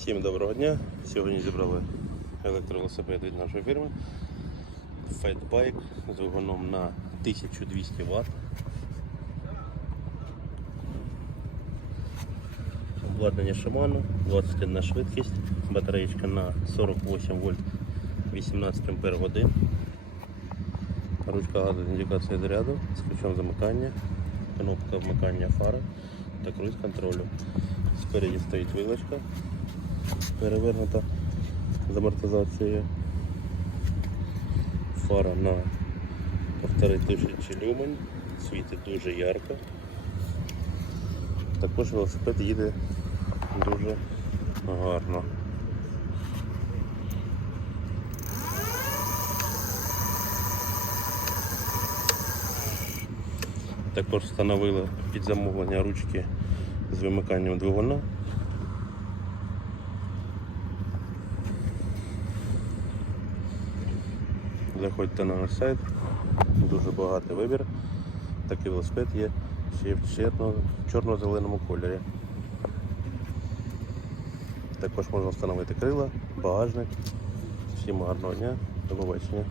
Всім доброго дня. Сьогодні зібрали електровелосипед від нашої фірми Fatbike з двигуном на 1200 Вт. Обладнання Shimano, 21 швидкість, батареєчка на 48 вольт 18 ампер годин. Ручка газу з індикацією заряду з ключом замикання, кнопка вмикання фари та круїз контролю. Спереді стоїть вилочка перевернута з амортизацією. Фара на 1500 люмен, світить дуже ярко. Також велосипед їде дуже гарно. Також встановили під замовлення ручки з вимиканням двигуна. Заходьте на наш сайт, дуже багатий вибір. Такий велосипед є ще в чорно- чорно-зеленому кольорі. Також можна встановити крила, багажник. Всім гарного дня, до побачення.